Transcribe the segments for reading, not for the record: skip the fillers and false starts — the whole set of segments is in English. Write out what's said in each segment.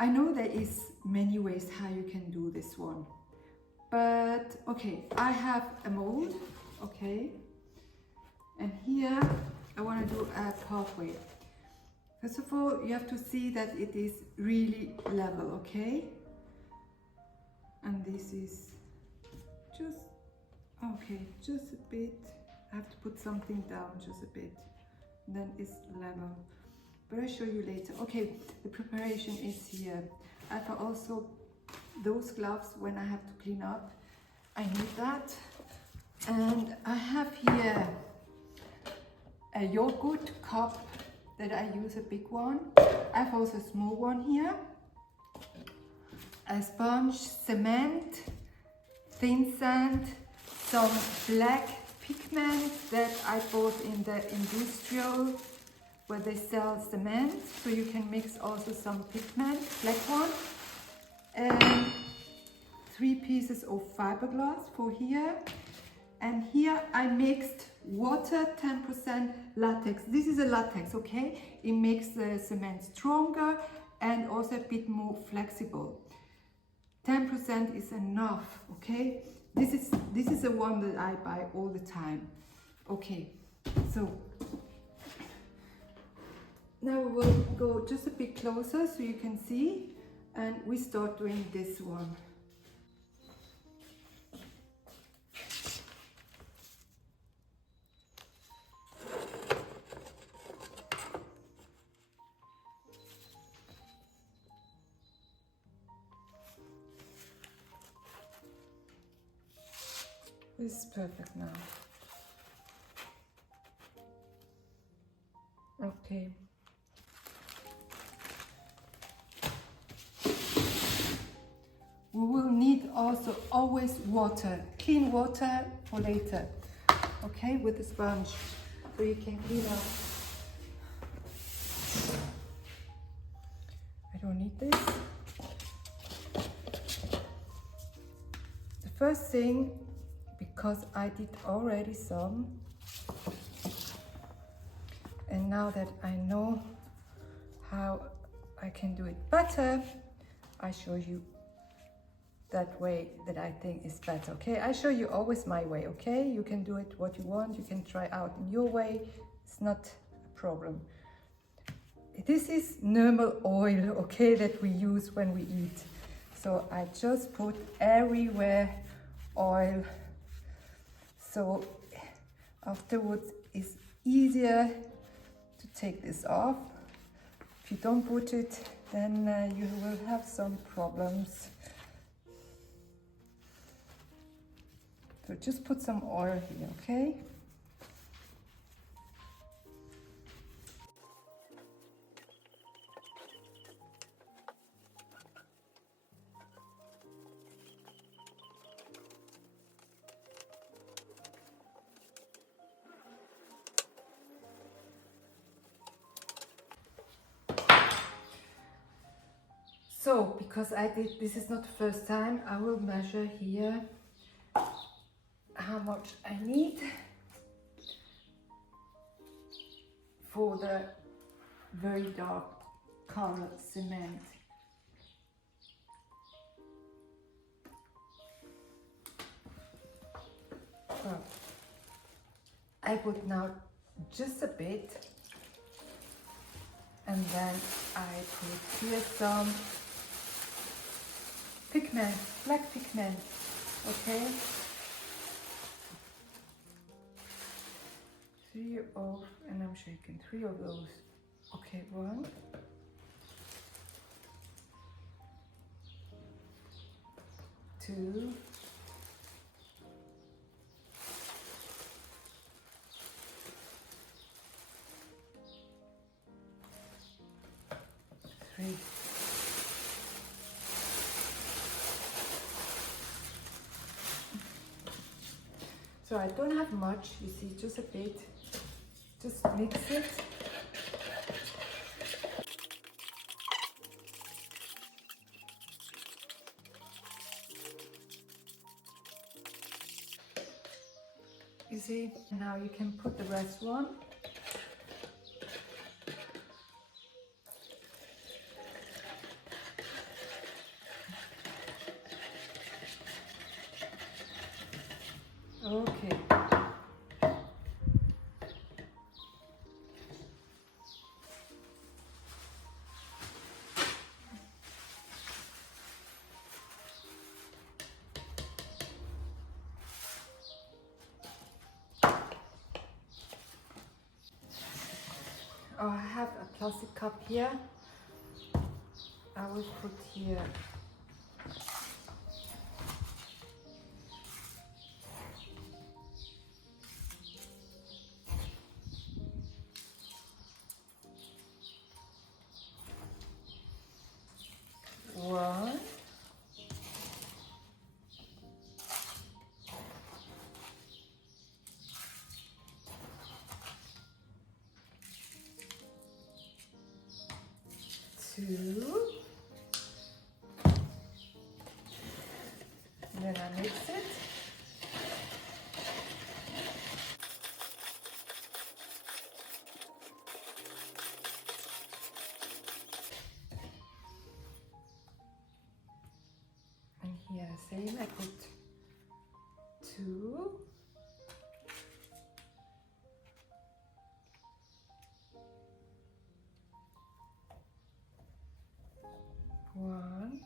I know there is many ways how you can do this one, but okay, I have a mold, okay, and here I want to do a pathway. First of all, you have to see that it is really level, okay, and this is just, okay, just a bit. I have to put something down just a bit, then it's level. But I'll show you later. Okay, the preparation is here. I have also those gloves when I have to clean up. I need that. And I have here a yogurt cup that I use, a big one. I have also a small one here. A sponge, cement, thin sand, some black pigment that I bought in the industrial where they sell cement, so you can mix also some pigment, black one, and 3 pieces of fiberglass for here. And here I mixed water, 10% latex. This is a latex, okay? It makes the cement stronger and also a bit more flexible. 10% is enough, okay? This is the one that I buy all the time. Okay, so now we will go just a bit closer so you can see, and we start doing this one. This is perfect now. Okay. We will need also always water, clean water for later, okay, with the sponge, so you can clean up. I don't need this. The first thing, because I did already some, and now that I know how I can do it better, I show you that way that I think is better, okay? I show you always my way, okay? You can do it what you want, you can try out in your way, it's not a problem. This is normal oil, okay, that we use when we eat. So I just put everywhere oil, so afterwards it's easier to take this off. If you don't put it, then you will have some problems. So just put some oil here, okay? So, because this is not the first time, I will measure here how much I need for the very dark color cement. So I put now just a bit, and then I put here some pigment, black pigment, okay? 3 of, and I'm shaking 3 of those. Okay, 1, 2, 3. So I don't have much, you see, just a bit. Just mix it. You see, now you can put the rest one. Okay. Oh, I have a plastic cup here. I will put here one, two, and then I mix it. And here same, I put two, one,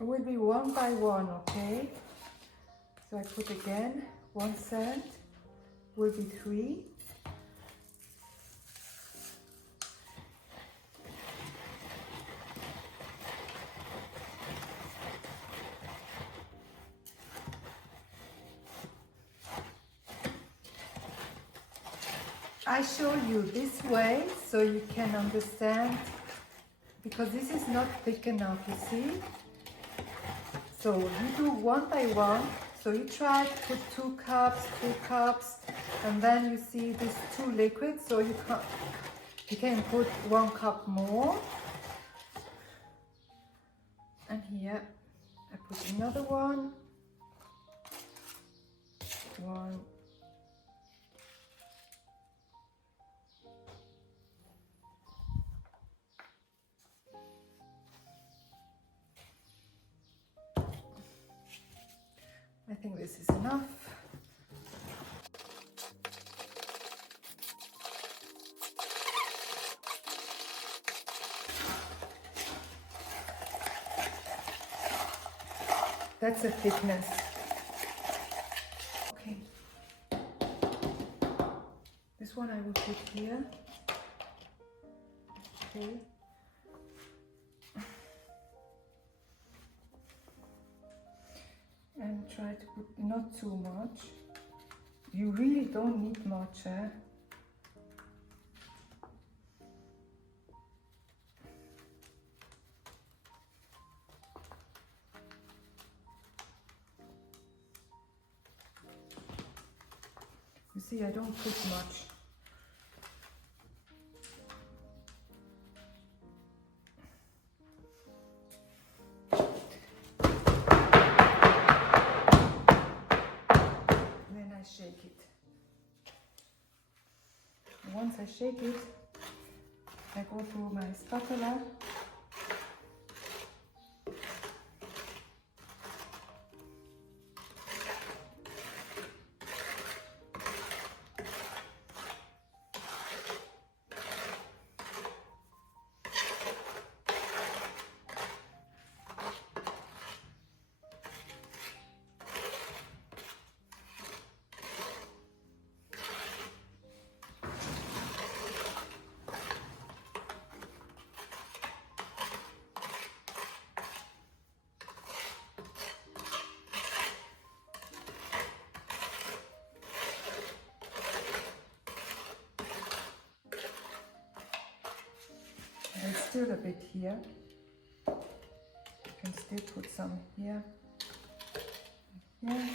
it will be one by one, okay? So I put again 1 cent, will be 3. I show you this way so you can understand, because this is not thick enough, you see? So you do one by one. So you try to put 2 cups, and then you see these 2 liquids, so you can put 1 cup more. And here I put another one. 1. I think this is enough. That's the thickness. Okay. This one I will put here. Okay. And try to put not too much. You really don't need much, eh? You see, I don't put much. Then I shake it. Once I shake it, I go through my spatula. There's still a bit here. You can still put some here. Yeah.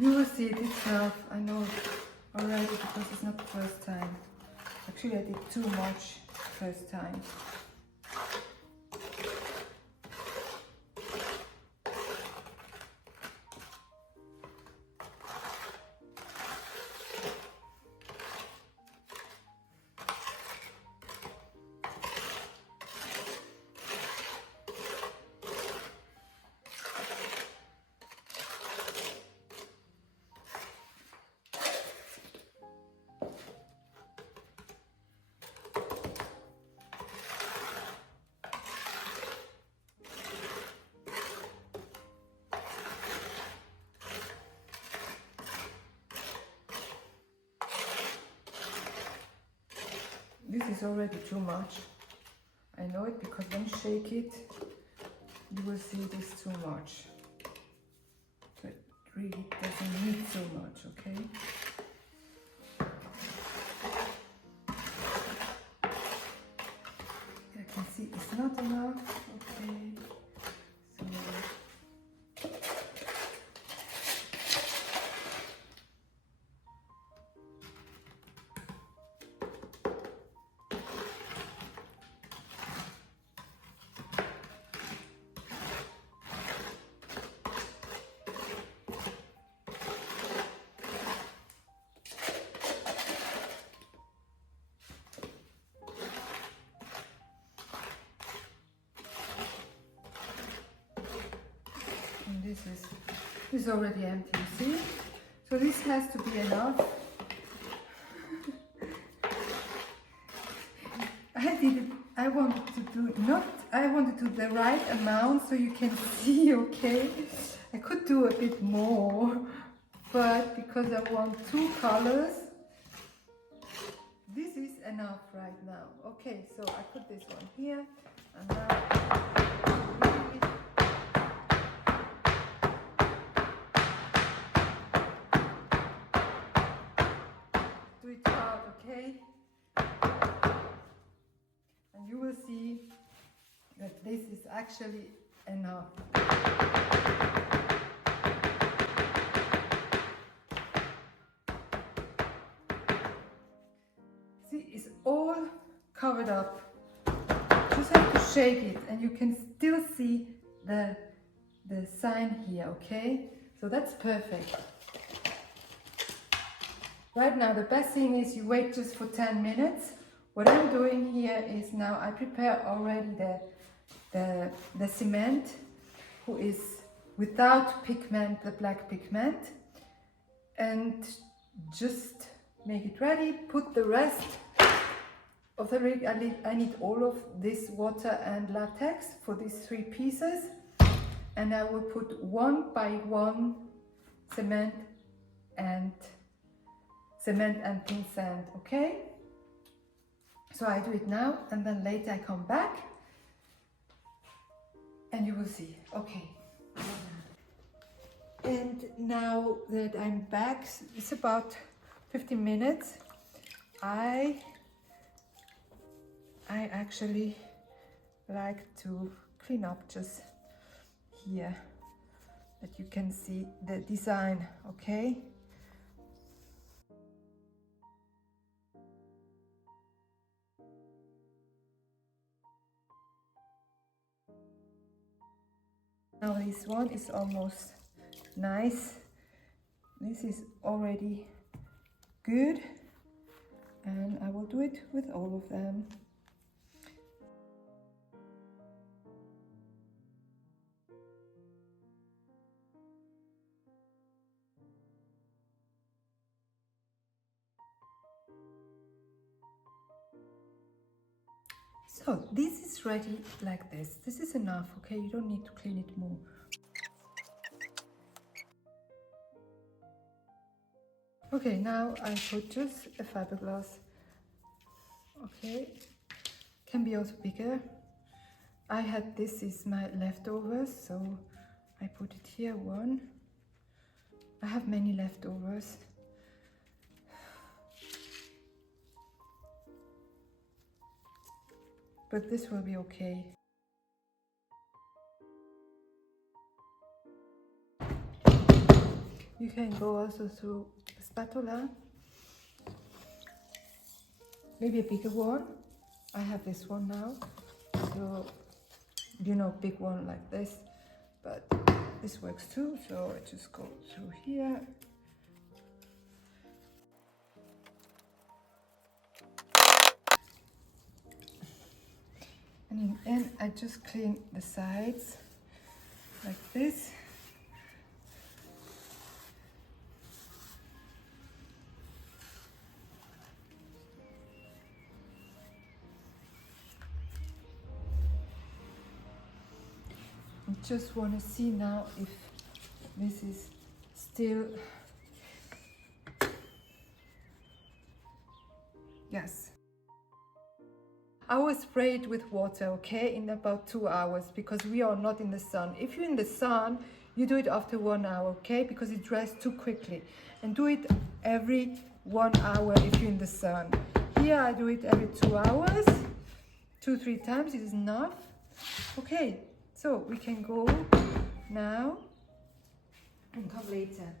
You will see it itself. I know it already because it's not the first time. Actually, I did too much first time. This is already too much. I know it because when you shake it, you will see it is too much. So it really doesn't need so much, okay? I can see it's not enough, okay? So this is already empty, you see? So this has to be enough. I wanted to do the right amount so you can see, okay? I could do a bit more, but because I want 2 colors, this is enough right now. Okay, so I put this one here, and now do it hard, okay? And you will see that this is actually enough. See, it's all covered up. Just have to shake it and you can still see the sign here, okay? So that's perfect. Right now the best thing is you wait just for 10 minutes. What I'm doing here is now I prepare already the cement, who is without pigment, the black pigment, and just make it ready. Put the rest of the rig. I need all of this water and latex for these 3 pieces, and I will put 1 by 1 cement and thin sand, okay? So I do it now, and then later I come back and you will see. Okay. And now that I'm back, it's about 15 minutes. I actually like to clean up just here, that you can see the design, okay? Now this one is almost nice. This is already good, and I will do it with all of them. So this is ready like this. This is enough, okay? You don't need to clean it more. Okay, now I put just a fiberglass. Okay, can be also bigger. I had this is my leftovers, so I put it here. 1. I have many leftovers. But this will be okay. You can go also through a spatula, maybe a bigger one. I have this one now, so you know, big one like this, but this works too, so I just go through here. And in the end, I just clean the sides like this. I just want to see now if this is still, yes. I will spray it with water, okay, in about 2 hours, because we are not in the sun. If you're in the sun, you do it after 1 hour, okay, because it dries too quickly. And do it every 1 hour if you're in the sun. Here I do it every 2 hours, 2-3 times is enough. Okay, so we can go now and come later.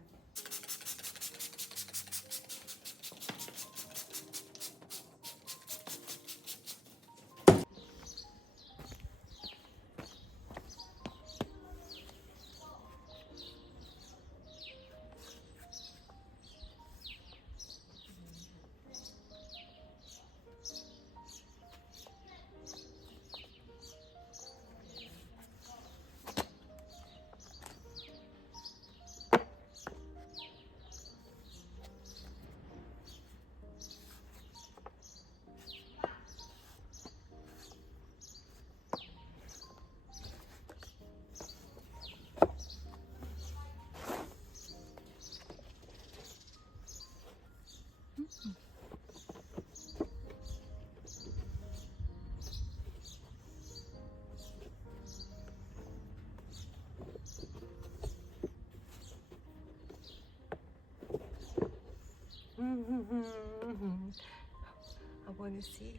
I want to see.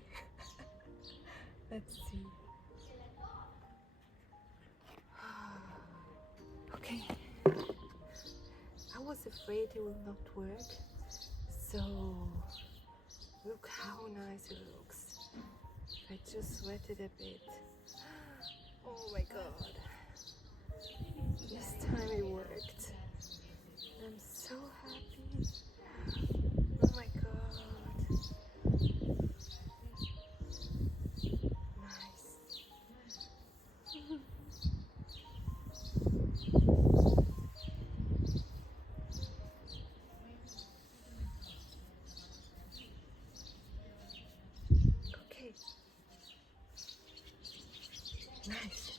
Let's see. Okay. I was afraid it will not work. So look how nice it looks. I just wet it a bit. Oh my god. This time it worked. I'm so happy. Oh my god. Nice. Okay. Nice.